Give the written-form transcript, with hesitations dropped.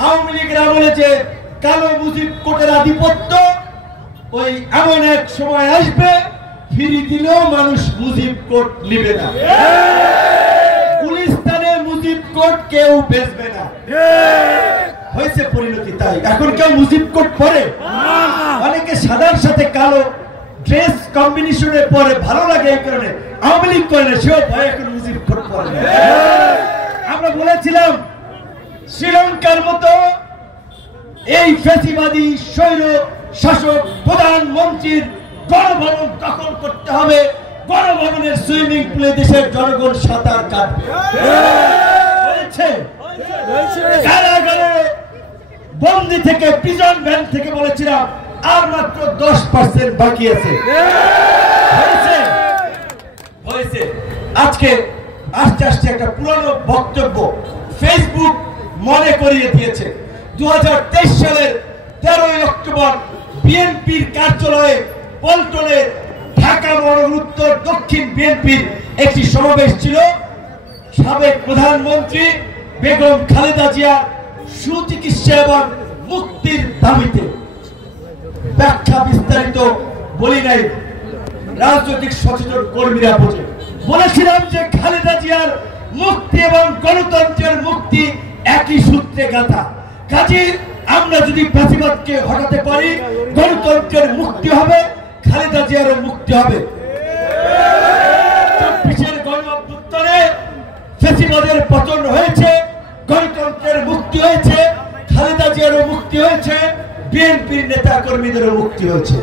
আওয়ামী লীগের আমলে যে কালো মুজিব কোটের আধিপত্য, ওই এমন এক সময় আসবে ফিরি দিলেও মানুষ মুজিব কোট নিবে না। গুলিস্তানে মুজিব কোট কেউ বেচবে না। হয়েছে পরিণতি তাই। এখন কেউ মুজিব কোট পরে, অনেকে সাদার সাথে কালো ড্রেস কম্বিনেশনে পরে, ভালো লাগে এই কারণে। আওয়ামী লীগ করে না, সেও ভয় এখন মুজিব কোট পরে। আমরা বলেছিলাম শ্রীলঙ্কার মতো এই ফ্যাসিবাদী স্বৈর শাসক প্রধানমন্ত্রীর গণভবন দখল করতে হবে, গণভবনের সুইমিং পুলে দেশের জনগণ সাঁতার কাটবে। কারাগারে বন্দি থেকে, প্রিজন ভ্যান থেকে বলেছিলাম আর মাত্র 10% বাকি আছে। হয়েছে। আজকে আস্তে আস্তে একটা পুরনো বক্তব্য ফেসবুক মনে করিয়ে দিয়েছে। 2023 সালের 13 অক্টোবর বিএনপির কার্যালয়ে পল্টনে ঢাকা মহানগর উত্তর দক্ষিণ বিএনপির একটি সমাবেশ ছিল। সাবেক প্রধানমন্ত্রী বেগম খালেদা জিয়ার সুচিকিৎসা এবং মুক্তির দাবিতে। ব্যাখ্যা বিস্তারিত বলি নাই, রাজনৈতিক সচেতন কর্মীরা বোঝে। বলেছিলাম যে খালেদা জিয়ার মুক্তি এবং গণতন্ত্রের মুক্তি একই সূত্রে গাঁথা। কাজে আমরা যদি ফ্যাসিবাদকে হটাতে পারি, গণতন্ত্রের মুক্তি হবে, খালেদা জিয়ারও মুক্তি হবে। 24-এর গণঅভ্যুত্থানে ফ্যাসিবাদের পতন হয়েছে, গণতন্ত্রের মুক্তি হয়েছে, খালেদা জিয়ারও মুক্তি হয়েছে, বিএনপির নেতা কর্মীদেরও মুক্তি হয়েছে।